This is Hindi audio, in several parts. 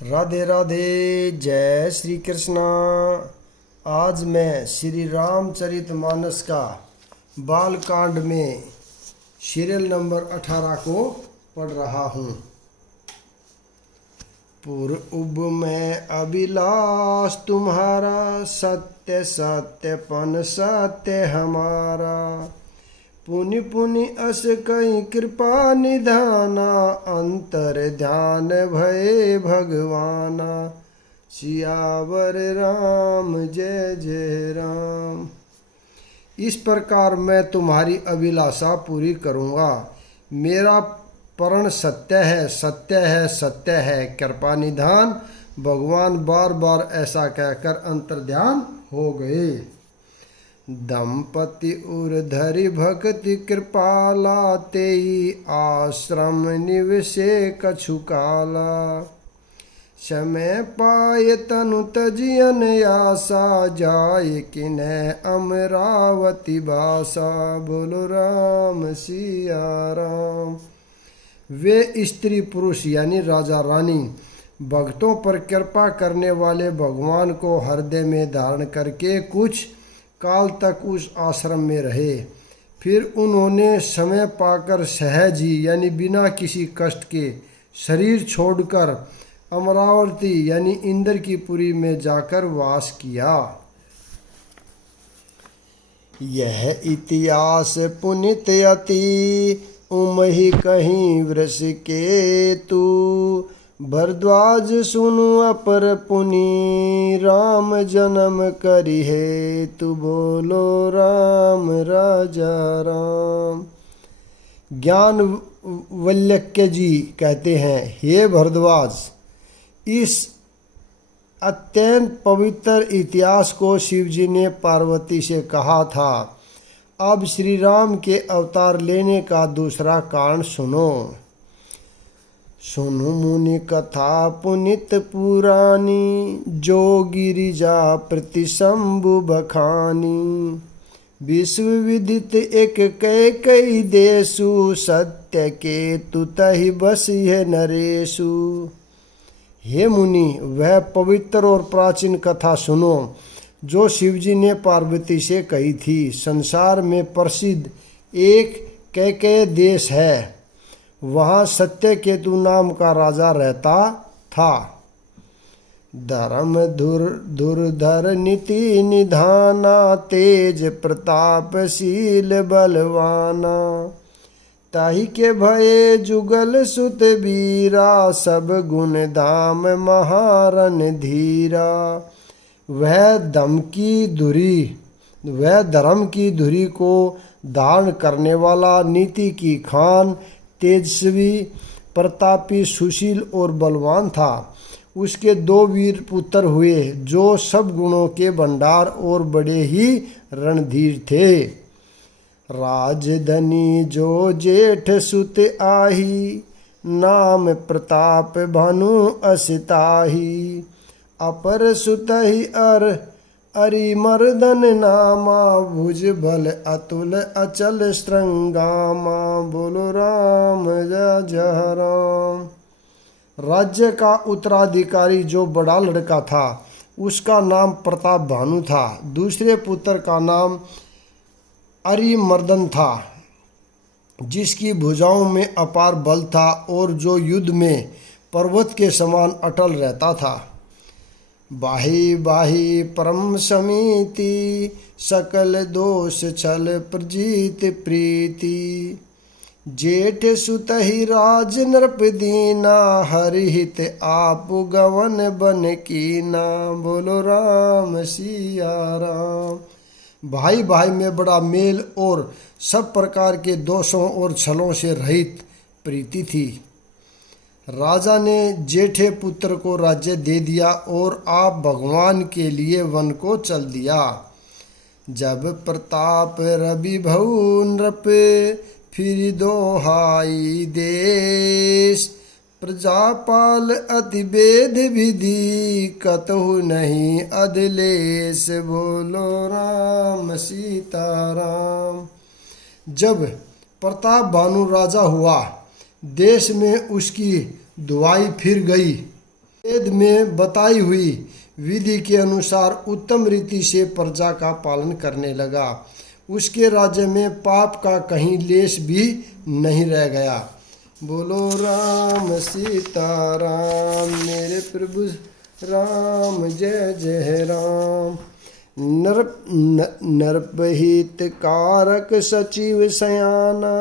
राधे राधे। जय श्री कृष्णा। आज मैं श्री रामचरितमानस का बालकांड में सीरियल नंबर 18 को पढ़ रहा हूँ। पूर्व में अभिलाष तुम्हारा, सत्य सत्यपन सत्य हमारा। पुनि पुनि अस कई कृपा निधाना, अंतर ध्यान भये भगवाना। सियावर राम जय जय राम। इस प्रकार मैं तुम्हारी अभिलाषा पूरी करूँगा। मेरा प्रण सत्य है, सत्य है, सत्य है, कृपा निधान। भगवान बार बार ऐसा कहकर अंतर्ध्यान हो गए। दंपति उर्धरि भक्ति कृपाला, तेई आश्रम निवसे कछु काला। समय पाए तनु तजियन आशा, जाय किन्ह अमरावती बासा। बोलो राम सिया राम। वे स्त्री पुरुष यानी राजा रानी भक्तों पर कृपा करने वाले भगवान को हृदय में धारण करके कुछ काल तक उस आश्रम में रहे। फिर उन्होंने समय पाकर सहज ही यानी बिना किसी कष्ट के शरीर छोड़कर अमरावती यानी इंद्र की पुरी में जाकर वास किया। यह इतिहास पुनित अति, उमहि कहीं वृष के तू। भरद्वाज सुनु अपर पुनि, राम जन्म करी है तू। बोलो राम राजा राम। ज्ञान वल्लक्य जी कहते हैं, हे भरद्वाज, इस अत्यंत पवित्र इतिहास को शिवजी ने पार्वती से कहा था। अब श्री राम के अवतार लेने का दूसरा कारण सुनो। सुनु मुनि कथा पुनित पुरानी, जो गिरिजा प्रति शंभु बखानी। विश्व विदित एक कई देशु, सत्य के तु तहि बसी है नरेशु। हे मुनि, वह पवित्र और प्राचीन कथा सुनो जो शिवजी ने पार्वती से कही थी। संसार में प्रसिद्ध एक कैकेय देश है, वहाँ सत्यकेतु नाम का राजा रहता था। धर्म धुरधर नीति निधाना, तेज प्रतापशील बलवाना। ताहि के भये जुगल सुत वीरा, सब गुण धाम महारन धीरा। वह धर्म की धुरी को धारण करने वाला, नीति की खान, तेजस्वी, प्रतापी, सुशील और बलवान था। उसके 2 वीर पुत्र हुए जो सब गुणों के भंडार और बड़े ही रणधीर थे। राजधनी जो जेठ सुत आही, नाम प्रताप भानु असिताही। अपर सुतहि अरिमर्दन नामा, भुज बल अतुल अचल श्रृंगामा। बोलो राम जय जय राम। राज्य का उत्तराधिकारी जो बड़ा लड़का था, उसका नाम प्रताप भानु था। दूसरे पुत्र का नाम अरिमर्दन था, जिसकी भुजाओं में अपार बल था और जो युद्ध में पर्वत के समान अटल रहता था। बाही बाही परम समिति, सकल दोष छल प्रजीत प्रीति। जेठ सुतहि राज नृप दीना, हरिहित आप गवन बन कीना। बोलो राम सिया राम। भाई भाई में बड़ा मेल और सब प्रकार के दोषों और छलों से रहित प्रीति थी। राजा ने जेठे पुत्र को राज्य दे दिया और आप भगवान के लिए वन को चल दिया। जब प्रताप रवि भऊ नृप, फिर दोहाई देश। प्रजापाल अति वेद विधि, कतहु नहीं अधलेश। बोलो राम सीताराम। जब प्रताप भानु राजा हुआ, देश में उसकी दुआई फिर गई वेद में बताई हुई विधि के अनुसार उत्तम रीति से प्रजा का पालन करने लगा। उसके राज्य में पाप का कहीं लेश भी नहीं रह गया। बोलो राम सीता राम, मेरे प्रभु राम जय जय राम। नरपहित कारक सचिव सयाना,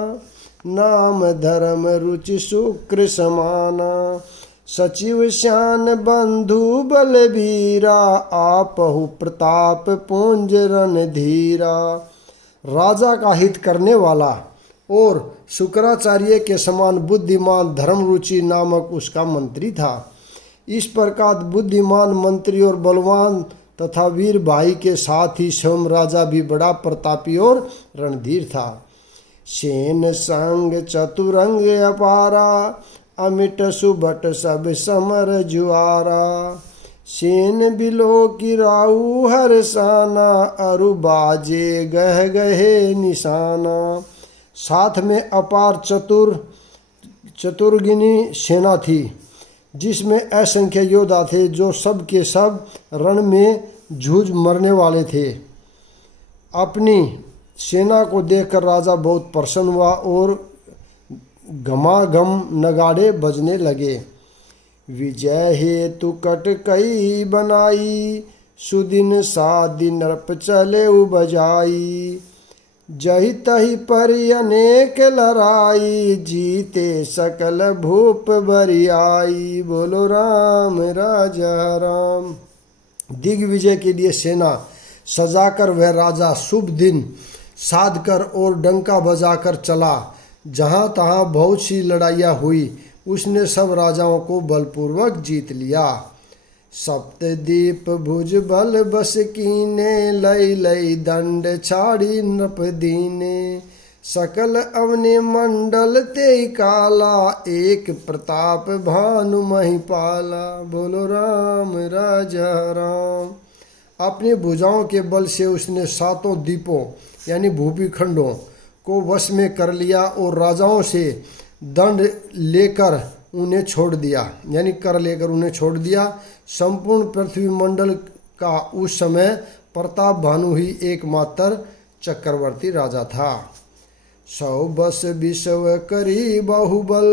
नाम धर्म रुचि शुक्र समाना। सचिव श्यान बंधु बलबीरा, आपहु प्रताप पुंज रणधीरा। राजा का हित करने वाला और शुक्राचार्य के समान बुद्धिमान धर्मरुचि नामक उसका मंत्री था। इस प्रकार बुद्धिमान मंत्री और बलवान तथा वीर भाई के साथ ही स्वयं राजा भी बड़ा प्रतापी और रणधीर था। सेन संग चतुरंग अपारा, अमिट सुबट सब समर जुआरा। सेन बिलो की राऊ हरसाना, अरु बाजे गह गहे निशाना। साथ में अपार चतुर्गिनी सेना थी, जिसमें असंख्य योद्धा थे जो सब के सब रण में जूझ मरने वाले थे। अपनी सेना को देखकर राजा बहुत प्रसन्न हुआ और घमाघम नगाड़े बजने लगे। विजय हेतु कटकई बनाई, सुदिन सादि नृप चले बजाई। जही तही पर अनेक लड़ाई, जीते सकल भूप बरियाई। बोलो राम राजा राम। दिग्विजय के लिए सेना सजाकर वह राजा शुभ दिन साध कर और डंका बजाकर चला। जहाँ तहाँ बहुत सी लड़ाइयाँ हुई, उसने सब राजाओं को बलपूर्वक जीत लिया। सप्तदीप भुज बल बस कीने, लई लई दंड छाड़ी नृप दीने। सकल अवनि मंडल ते काला, एक प्रताप भानु महिपाला। बोलो राम राजा राम। अपनी भुजाओं के बल से उसने सातों द्वीपों यानी भूपिखंडों को वश में कर लिया और राजाओं से दंड लेकर उन्हें छोड़ दिया, यानी कर लेकर उन्हें छोड़ दिया। संपूर्ण पृथ्वी मंडल का उस समय प्रताप भानु ही एकमात्र चक्रवर्ती राजा था। सौ बस विश्व करी बाहुबल,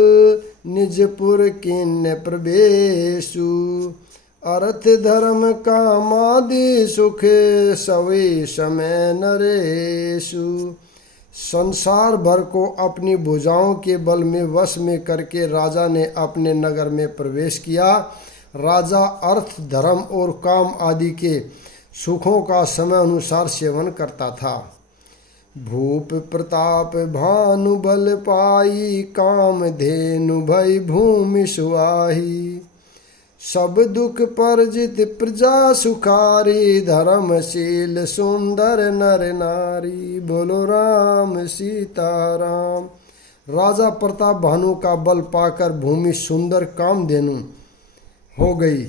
निजपुर किन्य प्रवेशु। अर्थ धर्म कामादि सुख, सवे समय नरेशु। संसार भर को अपनी भुजाओं के बल में वश में करके राजा ने अपने नगर में प्रवेश किया। राजा अर्थ धर्म और काम आदि के सुखों का समय अनुसार सेवन करता था। भूप प्रताप भानु बल पाई, काम धेनु भई भूमि सुआही। सब दुख परजित प्रजा सुखारी, धर्मशील सुंदर नर नारी। बोलो राम सीता राम। राजा प्रताप भानु का बल पाकर भूमि सुंदर कामधेनु हो गई।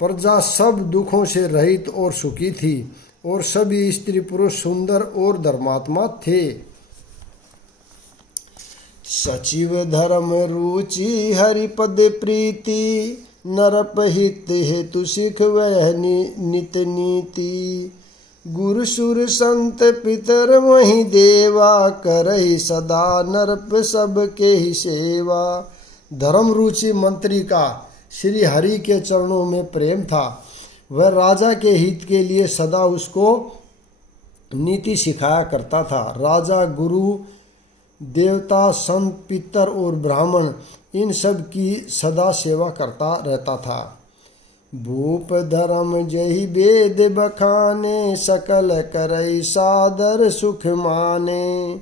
प्रजा सब दुखों से रहित और सुखी थी और सभी स्त्री पुरुष सुंदर और धर्मात्मा थे। सचिव धर्म रुचि हरिपद प्रीति, नरपहित हेतु सिख वह नित नीति। गुरु सुर संत पितर वही देवा, करहि सदा नरप सबके ही सेवा। धर्म रुचि मंत्री का श्री हरि के चरणों में प्रेम था। वह राजा के हित के लिए सदा उसको नीति सिखाया करता था। राजा गुरु देवता संत पितर और ब्राह्मण इन सब की सदा सेवा करता रहता था। भूप धर्म जही वेद बखाने, सकल करई सादर सुख माने।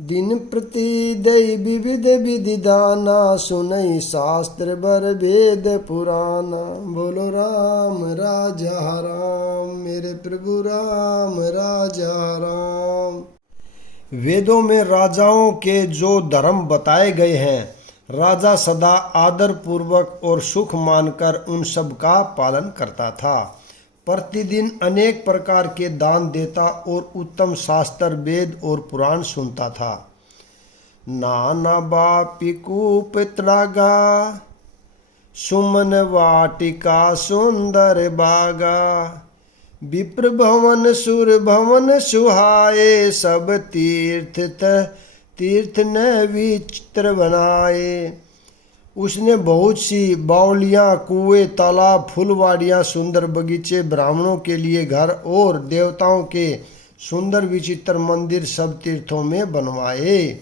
दिन प्रति दई विविध विधि दाना, सुनई शास्त्र बर वेद पुराना। बोलो राम राजा राम, मेरे प्रभु राम राजा राम। वेदों में राजाओं के जो धर्म बताए गए हैं, राजा सदा आदर पूर्वक और सुख मानकर उन सब का पालन करता था। प्रतिदिन अनेक प्रकार के दान देता और उत्तम शास्त्र वेद और पुराण सुनता था। नाना बापी कूप त्रागा, सुमन वाटिका सुंदर बागा। विप्र भवन सुर भवन सुहाए, सब तीर्थ ने विचित्र बनाए। उसने बहुत सी बावलियाँ, कुएं, तालाब, फुलवाड़ियाँ, सुंदर बगीचे, ब्राह्मणों के लिए घर और देवताओं के सुंदर विचित्र मंदिर सब तीर्थों में बनवाए।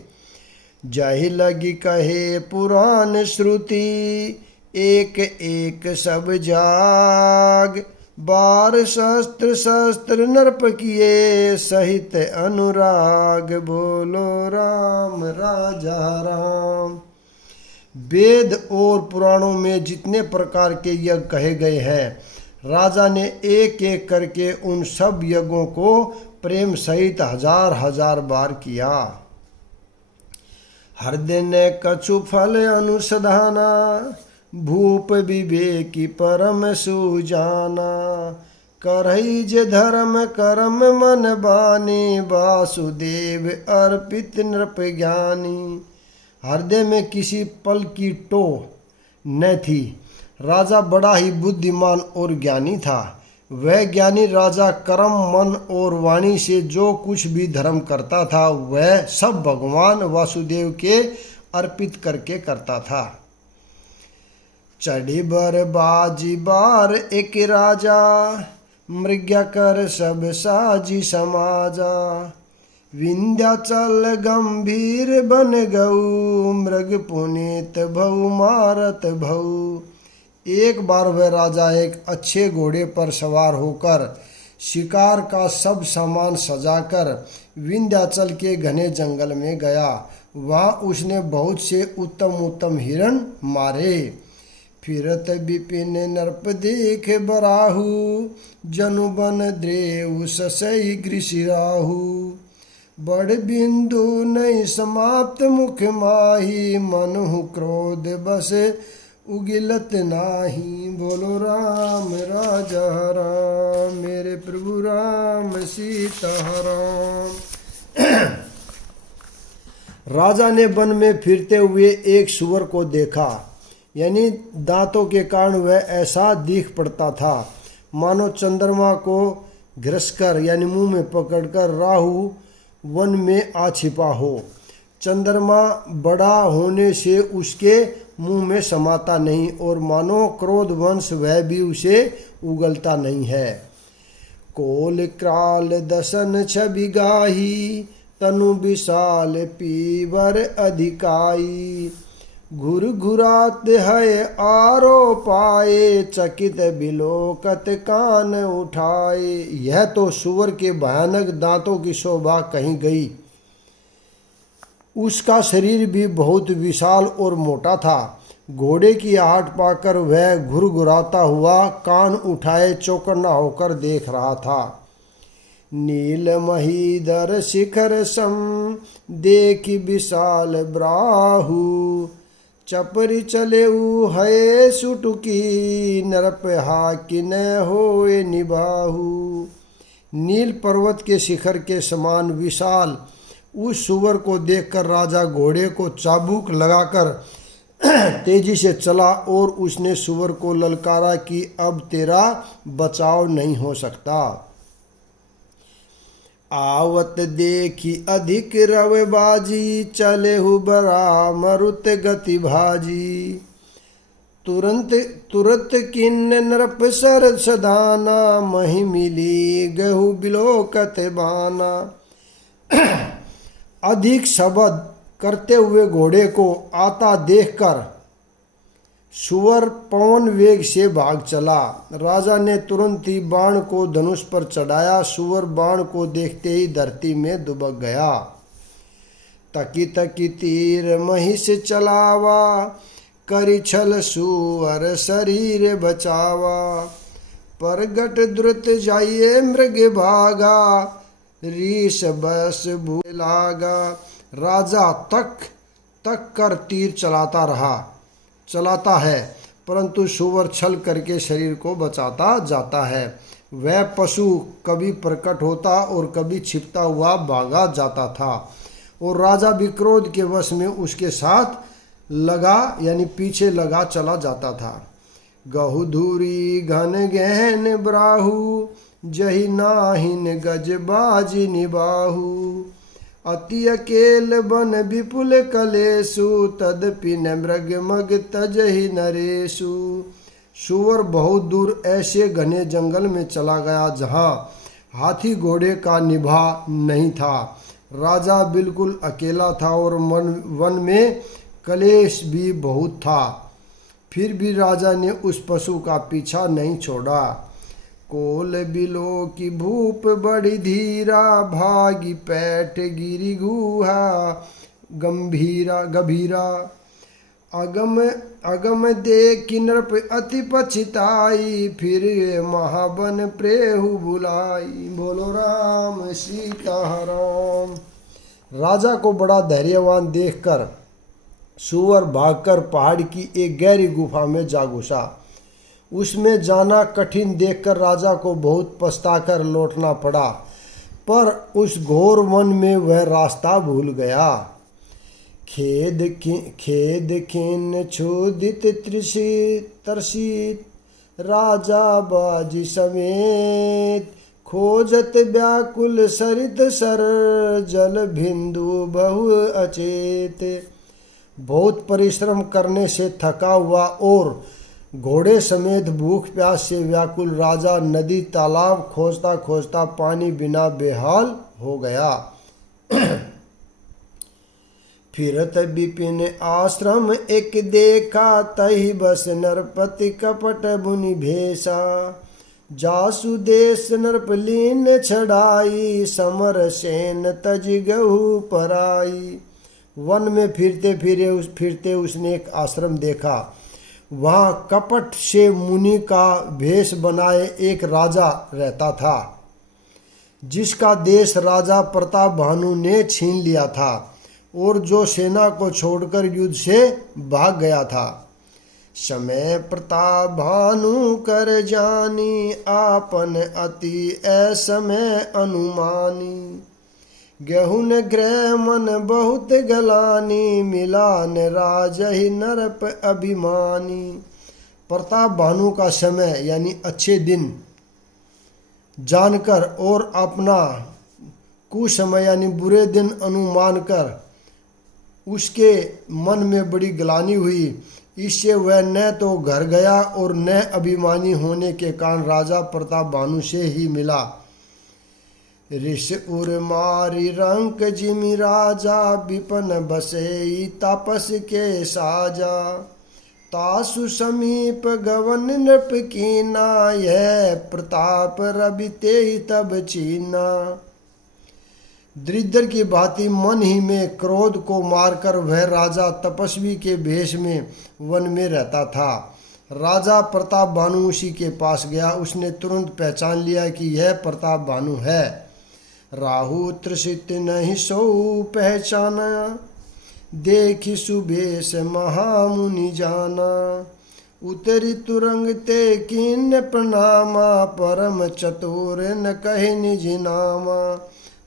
जाहि लगी कहे पुराण श्रुति, एक एक सब जाग। बार शस्त्र नर्प किए, सहित अनुराग। बोलो राम राजा राम। वेद और पुराणों में जितने प्रकार के यज्ञ कहे गए हैं, राजा ने एक एक करके उन सब यज्ञों को प्रेम सहित हजार हजार बार किया। हर दिन कछु फल अनुसधाना, भूप विवेकी परम सुजाना। करई जे धर्म कर्म मन बानी, वासुदेव अर्पित नृप ज्ञानी। हृदय में किसी पल की टो न थी। राजा बड़ा ही बुद्धिमान और ज्ञानी था। वह ज्ञानी राजा कर्म मन और वाणी से जो कुछ भी धर्म करता था, वह सब भगवान वासुदेव के अर्पित करके करता था। चढ़ी बर बाजी बार एक राजा, मृग्या कर सब साजी समाजा। विंध्याचल गंभीर बन गऊ, मृग पुनीत भऊ मारत भऊ। एक बार वह राजा एक अच्छे घोड़े पर सवार होकर शिकार का सब सामान सजाकर विंध्याचल के घने जंगल में गया। वहाँ उसने बहुत से उत्तम उत्तम हिरण मारे। फिरत विपिन नरप देख बराहु, जनु बन द्रेउ ससई गृषिराहु। बड़ बिंदु नहीं समाप्त मुख माही, मनहु क्रोध बस उगिलत नाही। बोलो राम राजा राम, मेरे प्रभु राम सीता राम। राजा ने वन में फिरते हुए एक सुअर को देखा, यानी दांतों के कारण वह ऐसा दिख पड़ता था मानो चंद्रमा को घिसकर यानी मुंह में पकड़कर राहु वन में आ छिपा हो। चंद्रमा बड़ा होने से उसके मुंह में समाता नहीं और मानो क्रोध वंश वह भी उसे उगलता नहीं है। कोल क्राल दसन छवि गाही, तनु विशाल पीवर अधिकाई। घुर घुरात है आरो पाए, चकित बिलोकत कान उठाए। यह तो सुअर के भयानक दांतों की शोभा कहीं गई। उसका शरीर भी बहुत विशाल और मोटा था। घोड़े की आहट पाकर वह घुरघुराता हुआ कान उठाए चौकन्ना होकर देख रहा था। नील महीधर शिखर सम देखी विशाल ब्राहु। चपरी चले है सुटुकी, नरप हाकि न होए निबाहु। नील पर्वत के शिखर के समान विशाल उस सुअर को देखकर राजा घोड़े को चाबुक लगाकर तेजी से चला और उसने सुअर को ललकारा कि अब तेरा बचाव नहीं हो सकता। आवत देखी अधिक रवबाजी, चले बरा मरुत गति भाजी। तुरंत किन्न नरप सर सदाना, मही मिली गहु बिलोकत बाना। अधिक शब्द करते हुए घोड़े को आता देखकर सुअर पवन वेग से भाग चला। राजा ने तुरंत ही बाण को धनुष पर चढ़ाया। सुअर बाण को देखते ही धरती में दुबक गया। तकी तकी तीर महिष चलावा, करी छल सुअर शरीर बचावा। परगट द्रुत जाइए मृग भागा, रीस बस भूल लागा। राजा तक कर तीर चलाता है, परंतु सुअर छल करके शरीर को बचाता जाता है। वह पशु कभी प्रकट होता और कभी छिपता हुआ भागा जाता था और राजा भी क्रोध के वश में उसके साथ लगा यानी पीछे लगा चला जाता था। गहु धूरी घन गहन ब्राहु, जही नाहिन गज बाजी निबाहु। अति अकेल बन विपुल कलेसु, तदपि न मृग मग तजहि नरेशु। सुअर बहुत दूर ऐसे घने जंगल में चला गया जहाँ हाथी घोड़े का निभा नहीं था। राजा बिल्कुल अकेला था और वन में कलेश भी बहुत था। फिर भी राजा ने उस पशु का पीछा नहीं छोड़ा। कोल बिलो की भूप बड़ी धीरा, भागी पैठ गिरी गुहा गंभीरा। अगम देख नृप अति पछताई, फिर महाबन प्रेहु बुलाई। बोलो राम सीताराम। राजा को बड़ा धैर्यवान देखकर सुअर भागकर पहाड़ की एक गहरी गुफा में जा घुसा। उसमें जाना कठिन देखकर राजा को बहुत पछताकर लौटना पड़ा, पर उस घोर वन में वह रास्ता भूल गया। खेद खिन्न क्षुदित तरसित, राजा बाजी समेत। खोजत व्याकुल सरित सर, जल बिंदु बहु अचेत। बहुत परिश्रम करने से थका हुआ और घोड़े समेत भूख प्यास से व्याकुल राजा नदी तालाब खोजता खोजता पानी बिना बेहाल हो गया। फिरत विपिन आश्रम एक देखा, तही बस नरपति कपट बुनि भेषा। जासु देश नरपलीन छड़ाई, समर सेन तज गहु पराई। वन में फिरते उसने एक आश्रम देखा। वहाँ कपट से मुनि का भेष बनाए एक राजा रहता था, जिसका देश राजा प्रताप भानु ने छीन लिया था और जो सेना को छोड़कर युद्ध से भाग गया था। समय प्रताप भानु कर जानी, आपन अति असमय अनुमानी। गेहून ग्रह मन बहुत गलानी, मिलान राजहि नरप अभिमानी। प्रताप भानु का समय यानी अच्छे दिन जानकर और अपना कुसमय यानी बुरे दिन अनुमान कर उसके मन में बड़ी ग्लानि हुई। इससे वह न तो घर गया और न अभिमानी होने के कारण राजा प्रताप भानु से ही मिला। ऋष उर मारी रंक जिमि राजा, विपन बसे तापस के साजा। तासु समीप गवन नृप कीना, यह प्रताप रवि ते तब चीना। दरिद्र की भांति मन ही में क्रोध को मारकर वह राजा तपस्वी के भेष में वन में रहता था। राजा प्रताप भानु उसी के पास गया। उसने तुरंत पहचान लिया कि यह प्रताप भानु है। राहु त्रसित नहीं सो पहचाना, देखी सुबेश महामुनि जाना। उतरी तुरंग ते कीन प्रणामा, परम चतुर न कहे निज नामा।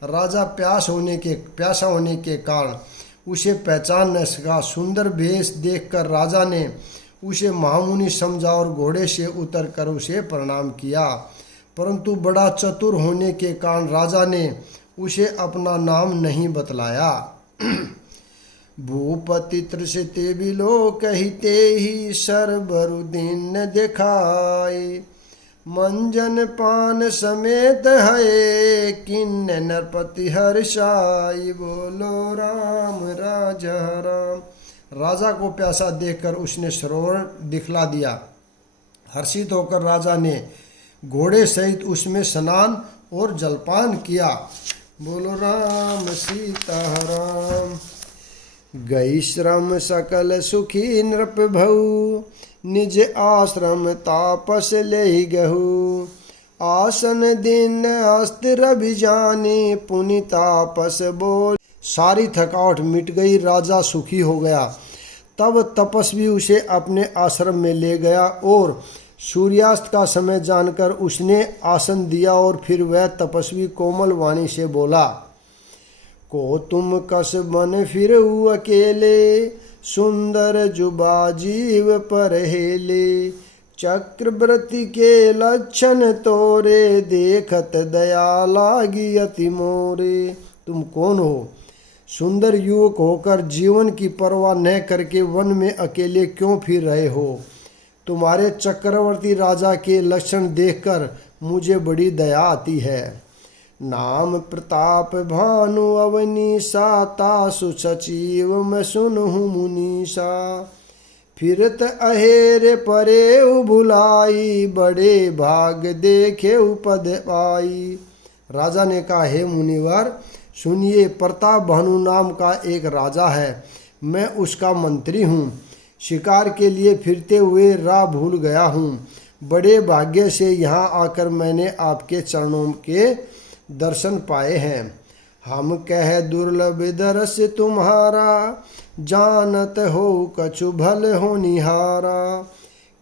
राजा प्यासा होने के कारण उसे पहचान न सका। सुंदर भेष देखकर राजा ने उसे महामुनि समझा और घोड़े से उतर कर उसे प्रणाम किया, परंतु बड़ा चतुर होने के कारण राजा ने उसे अपना नाम नहीं बतलाया। भूपति त्रसिते बिलो कहते ही, सरबरुदीन दिखाए। मंजन पान समेत है, किन्न नरपति हर्षाई। बोलो राम राजा राम। राजा को प्यासा देखकर उसने सरोवर दिखला दिया। हर्षित होकर राजा ने घोड़े सहित उसमें स्नान और जलपान किया। बोलो राम सीताराम। गई श्रम सकल सुखी नृप भऊ, निज आश्रम तापस ले गहु। आसन दिन अस्त्र अभिजानी, पुनि तापस बोल। सारी थकावट मिट गई, राजा सुखी हो गया। तब तपस्वी उसे अपने आश्रम में ले गया और सूर्यास्त का समय जानकर उसने आसन दिया और फिर वह तपस्वी कोमल वाणी से बोला। को तुम कस बन फिरऊ अकेले, सुंदर जुबा जीव पर हेले। चक्रवर्ती के लक्षण तोरे, देखत दया लागी अति मोरे। तुम कौन हो? सुंदर युवक होकर जीवन की परवाह न करके वन में अकेले क्यों फिर रहे हो? तुम्हारे चक्रवर्ती राजा के लक्षण देखकर मुझे बड़ी दया आती है। नाम प्रताप भानु अवनीसा, तासु सचिव मैं सुनहु मुनीसा। फिरत अहेर परे भुलाई, बड़े भाग देखे पद पाई। राजा ने कहा, हे मुनिवर सुनिए, प्रताप भानु नाम का एक राजा है, मैं उसका मंत्री हूँ। शिकार के लिए फिरते हुए राह भूल गया हूँ। बड़े भाग्य से यहाँ आकर मैंने आपके चरणों के दर्शन पाए हैं। हम कह दुर्लभ दरस तुम्हारा, जानत हो कछु भल हो निहारा।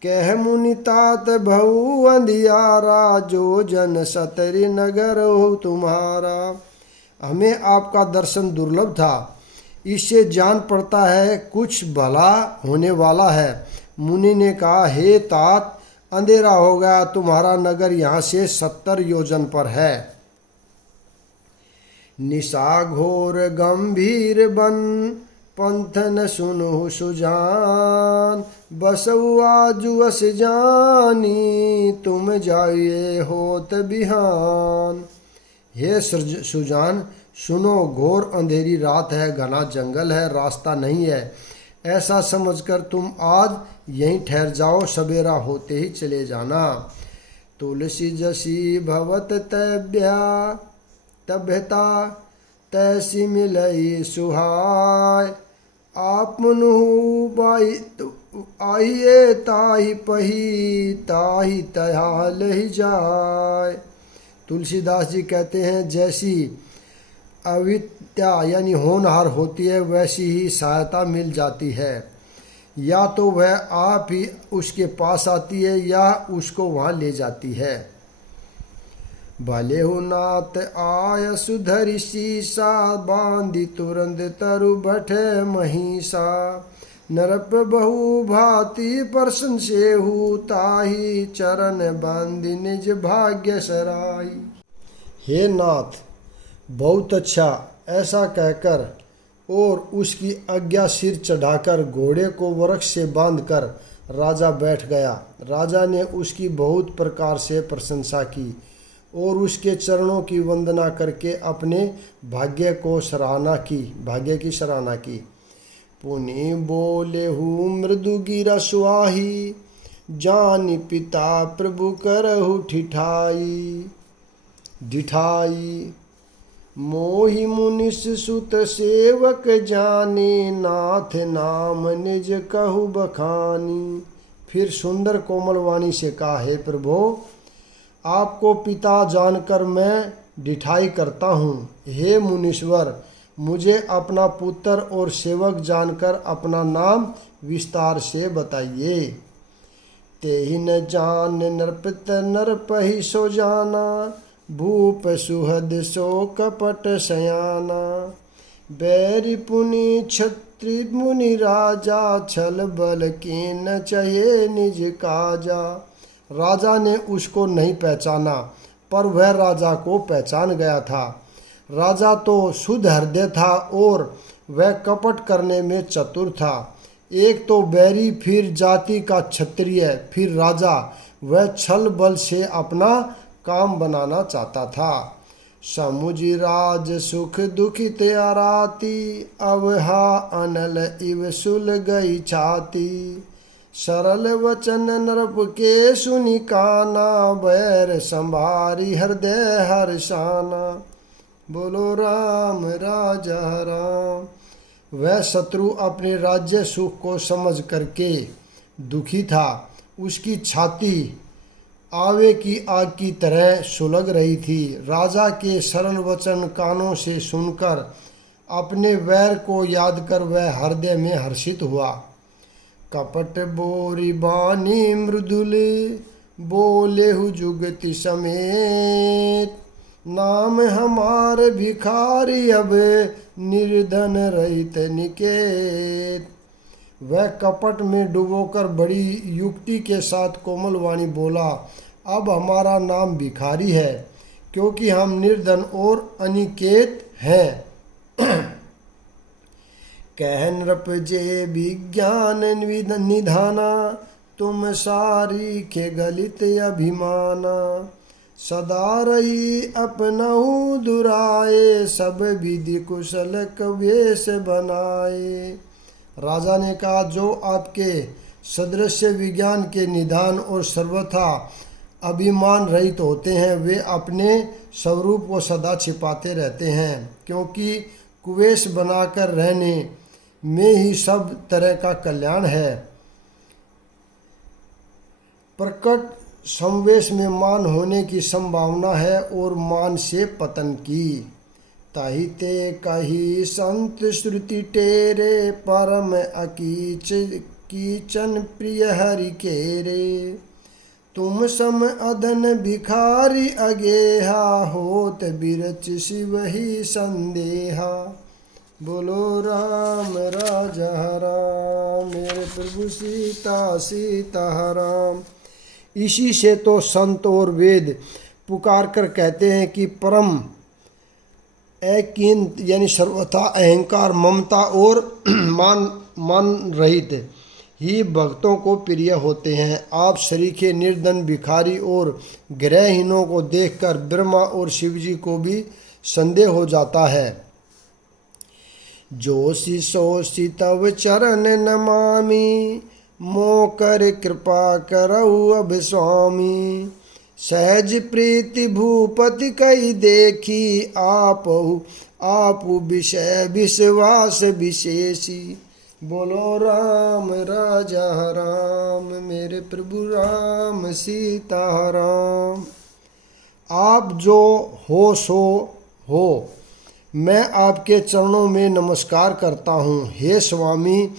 कह मुनि तात भऊ अंधियारा, जो जन सतरी नगर हो तुम्हारा। हमें आपका दर्शन दुर्लभ था, इससे जान पड़ता है कुछ भला होने वाला है। मुनि ने कहा, हे तात, अंधेरा हो गया, तुम्हारा नगर यहाँ से 70 योजन पर है। निशा घोर गंभीर बन, पंथ न सुनो सुजान। बसु आजुअस जानी, तुम जाइए होत बिहान। हे सुजान, सुनो, घोर अंधेरी रात है, घना जंगल है, रास्ता नहीं है। ऐसा समझकर तुम आज यहीं ठहर जाओ, सवेरा होते ही चले जाना। तुलसी जसी भवत तैब्या, तभ्यता तैसी मिलई सुहाय। आप मनु बाई आइए ताहि पही, ताहि तहाल ही जाय। तुलसीदास जी कहते हैं, जैसी अविद्या यानी होनहार होती है, वैसी ही सहायता मिल जाती है। या तो वह आप ही उसके पास आती है या उसको वहाँ ले जाती है। भले हो नाथ आय सुधरि शीसा, बांधी तुरंत तरु बैठे महिषा। नरप बहु भांति प्रसन्न सेहु, ताहि चरण बांधी निज भाग्य सराई। हे नाथ, बहुत अच्छा, ऐसा कहकर और उसकी आज्ञा सिर चढ़ाकर घोड़े को वृक्ष से बांधकर राजा बैठ गया। राजा ने उसकी बहुत प्रकार से प्रशंसा की और उसके चरणों की वंदना करके अपने भाग्य की सराहना की। पुनि बोले हूँ मृदु गिरा सुहाही, जानी पिता प्रभु करहु ढिठाई। मोहि मुनिस सुत सेवक जाने, नाथ नाम निज कहु बखानी। फिर सुंदर कोमल वाणी से कहा, हे प्रभु, आपको पिता जानकर मैं ढिठाई करता हूँ। हे मुनीश्वर, मुझे अपना पुत्र और सेवक जानकर अपना नाम विस्तार से बताइए। तेहि न जान नरपित नरपहि सो जाना, भूप सुहद सो कपट सयाना। बैरी पुनि क्षत्रि मुनि राजा, छल बल के न चहे निज काजा। राजा ने उसको नहीं पहचाना, पर वह राजा को पहचान गया था। राजा तो शुद्ध हृदय था और वह कपट करने में चतुर था। एक तो बैरी, फिर जाति का क्षत्रिय, फिर राजा, वह छल बल से अपना काम बनाना चाहता था। समुझि राज सुख दुखित आराती, अवहा अनल इव सुल गई छाती। सरल वचन नरप के सुनि काना, बैर संभारी हृदय हर्षाना। बोलो राम राजा राम। वह शत्रु अपने राज्य सुख को समझ करके दुखी था। उसकी छाती आवे की आग की तरह सुलग रही थी। राजा के सरल वचन कानों से सुनकर अपने वैर को याद कर वह हृदय में हर्षित हुआ। कपट बोरी बानी मृदुल, बोले हु जुगति समेत। नाम हमारे भिखारी अब निर्धन रहित निकेत। वह कपट में डुबोकर बड़ी युक्ति के साथ कोमल वाणी बोला, अब हमारा नाम भिखारी है, क्योंकि हम निर्धन और अनिकेत हैं। कह नृप जे विज्ञान निधाना, तुम सारी के गलित अभिमाना। सदा रही अपनहु दुराए, सब विधि कुशल कवेश बनाए। राजा ने कहा, जो आपके सदृश विज्ञान के निधान और सर्वथा अभिमान रहित होते हैं, वे अपने स्वरूप को सदा छिपाते रहते हैं, क्योंकि कुवेश बनाकर रहने में ही सब तरह का कल्याण है। प्रकट संवेश में मान होने की संभावना है और मान से पतन की। ताहि ते कही संत श्रुति टेरे, परम अकीच कीचन प्रिय हरि केरे। तुम सम अधन भिखारी अगेहा, होत बिरच शिव ही संदेहा। बोलो राम राजा राम, मेरे प्रभु सीता सीताराम। इसी से तो संत और वेद पुकार कर कहते हैं कि परम अकिंत यानी सर्वथा अहंकार, ममता और मान रहित ही भक्तों को प्रिय होते हैं। आप सरीखे निर्धन भिखारी और गृहहीनों को देखकर ब्रह्मा और शिवजी को भी संदेह हो जाता है। जोशी सोशी तव चरण नमामि, मोकर कृपा करऊ अब स्वामी। सहज प्रीति भूपति कई देखी, आपु विषय विश्वास विशेषी। बोलो राम राजा राम, मेरे प्रभु राम सीता राम। आप जो हो सो हो, मैं आपके चरणों में नमस्कार करता हूँ। हे स्वामी,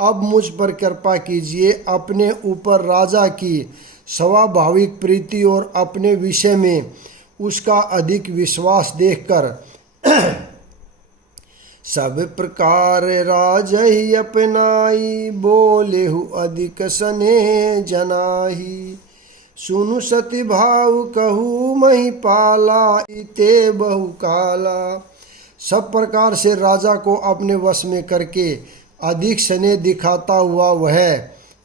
अब मुझ पर कृपा कीजिए। अपने ऊपर राजा की स्वाभाविक प्रीति और अपने विषय में उसका अधिक विश्वास देखकर सब प्रकार राज ही अपनाई, बोले हु अधिक सने जनाही। सुनु सति भाव कहू मही पाला, इते बहु काला। सब प्रकार से राजा को अपने वश में करके अधिक स्नेह दिखाता हुआ वह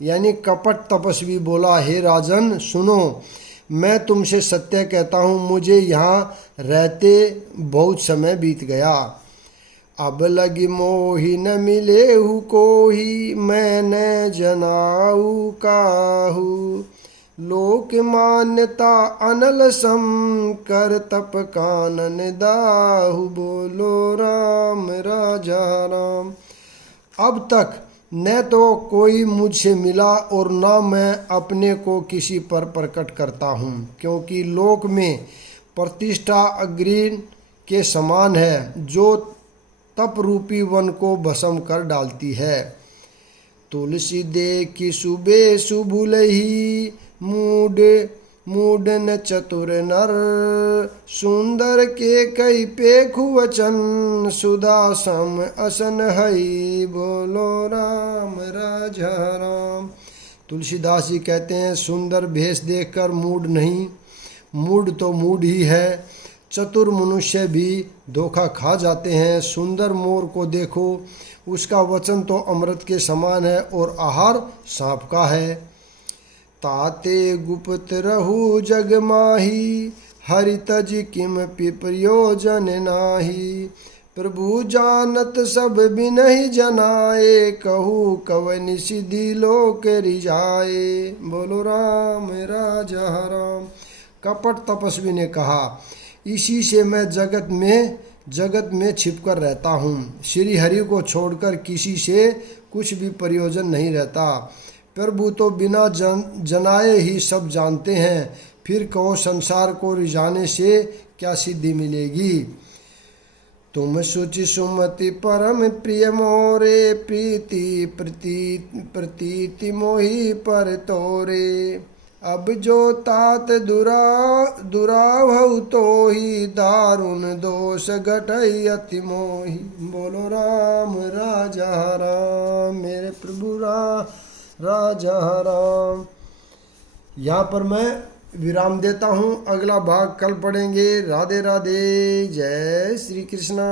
यानी कपट तपस्वी बोला, हे राजन सुनो, मैं तुमसे सत्य कहता हूँ, मुझे यहाँ रहते बहुत समय बीत गया। अब लगी मोहि न मिले हु कोही, मैं न जनाऊ काहू। लोक मान्यता अनल सम, कर तप कानन दाहु। बोलो राम राजा राम। अब तक न तो कोई मुझसे मिला और न मैं अपने को किसी पर प्रकट करता हूँ, क्योंकि लोक में प्रतिष्ठा अग्नि के समान है, जो तप रूपी वन को भस्म कर डालती है। तुलसी देखी सुबे सुभुलही, मूड न चतुर नर। सुंदर के कई पेखु वचन, सुधा सम असन हई। बोलो राम राजा राम। तुलसीदास जी कहते हैं, सुंदर भेष देखकर मूड नहीं, मूड तो मूड ही है। चतुर मनुष्य भी धोखा खा जाते हैं। सुंदर मोर को देखो, उसका वचन तो अमृत के समान है और आहार सांप का है। ताते गुप्त रहु जग माही, हरि तज किम प्रयोजन नाही। प्रभु जानत सब बिनहि जनाए, कहू कवनि सिद्धि लोक रिजाए। बोलो राम राजा राम। कपट तपस्वी ने कहा, इसी से मैं जगत में छिपकर रहता हूँ। श्री हरि को छोड़कर किसी से कुछ भी प्रयोजन नहीं रहता। प्रभु तो बिना जनाए ही सब जानते हैं, फिर कहो संसार को रिझाने से क्या सिद्धि मिलेगी। तुम सुचि सुमति परम प्रिय मोरे, प्रीति प्रतीति मोहि पर तोरे। अब जो तात दुराभव तो ही दारुण दोष घटई अति मोही। बोलो राम राजा राम, मेरे प्रभु राजा राम। यहाँ पर मैं विराम देता हूँ, अगला भाग कल पढ़ेंगे। राधे राधे, जय श्री कृष्णा।